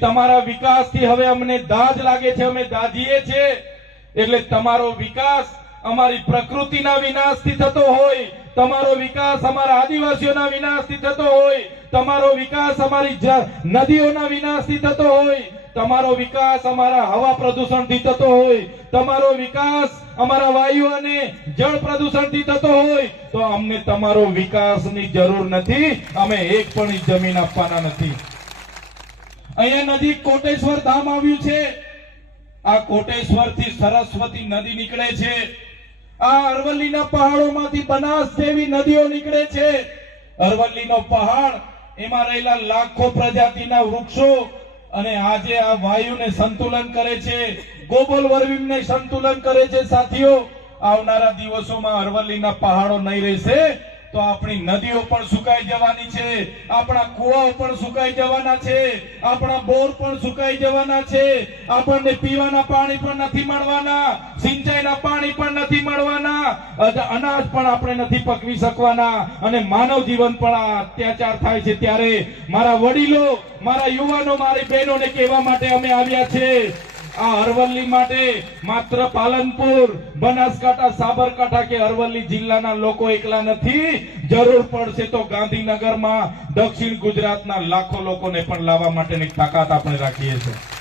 તમારા વિકાસથી હવે અમને દાજ લાગે છે, અમે દાજીએ છીએ। એટલે તમારો વિકાસ અમારી પ્રકૃતિના વિનાશથી થતો હોય, તમારો વિકાસ અમારા આદિવાસીઓના વિનાશથી થતો હોય, તમારો વિકાસ અમારી નદીઓના વિનાશથી થતો હોય, તમારો વિકાસ અમારા હવા પ્રદૂષણથી થતો હોય, તમારો વિકાસ અમારા વાયુ અને જળ પ્રદૂષણથી થતો હોય તો અમને તમારો વિકાસની જરૂર નથી। અમે એક પણ જમીન આપવાના નથી। અહીંયા નજીક કોટેશ્વર ધામ આવ્યું છે। આ કોટેશ્વરથી સરસ્વતી નદી નીકળે છે। આ અરવલ્લીના પહાડોમાંથી બનાસ જેવી નદીઓ નીકળે છે। અરવલ્લીનો પહાડ, એમાં રહેલા લાખો પ્રજાતિના વૃક્ષો અને આજે આ વાયુને સંતુલન કરે છે, ગ્લોબલ વોર્મિંગને સંતુલન કરે છે। સાથીઓ, આવનારા દિવસોમાં અરવલ્લીના પહાડો નહીં રહેશે તો આપણી નદીઓ પણ સુકાઈ જવાની છે, આપણા કુવાઓ પણ સુકાઈ જવાના છે, આપણા બોર પણ સુકાઈ જવાના છે, આપણને પીવાના પાણી પણ નથી મળવાના, સિંચાઈના પાણી પણ નથી મળવાના, અનાજ પણ આપણે નથી પકવી શકવાના અને માનવ જીવન પણ અત્યાચાર થાય છે। ત્યારે મારા વડીલો, મારા યુવાનો, મારી બહેનોને કહેવા માટે અમે આવ્યા છે। આ અરવલ્લી માટે માત્ર પાલનપુર, બનાસકાંઠા, સાબરકાંઠા કે અરવલ્લી જિલ્લાના લોકો એકલા નથી, જરૂર પડશે તો ગાંધીનગરમાં દક્ષિણ ગુજરાતના લાખો લોકોને પણ લાવવા માટેની તાકાત આપણે રાખીએ છીએ।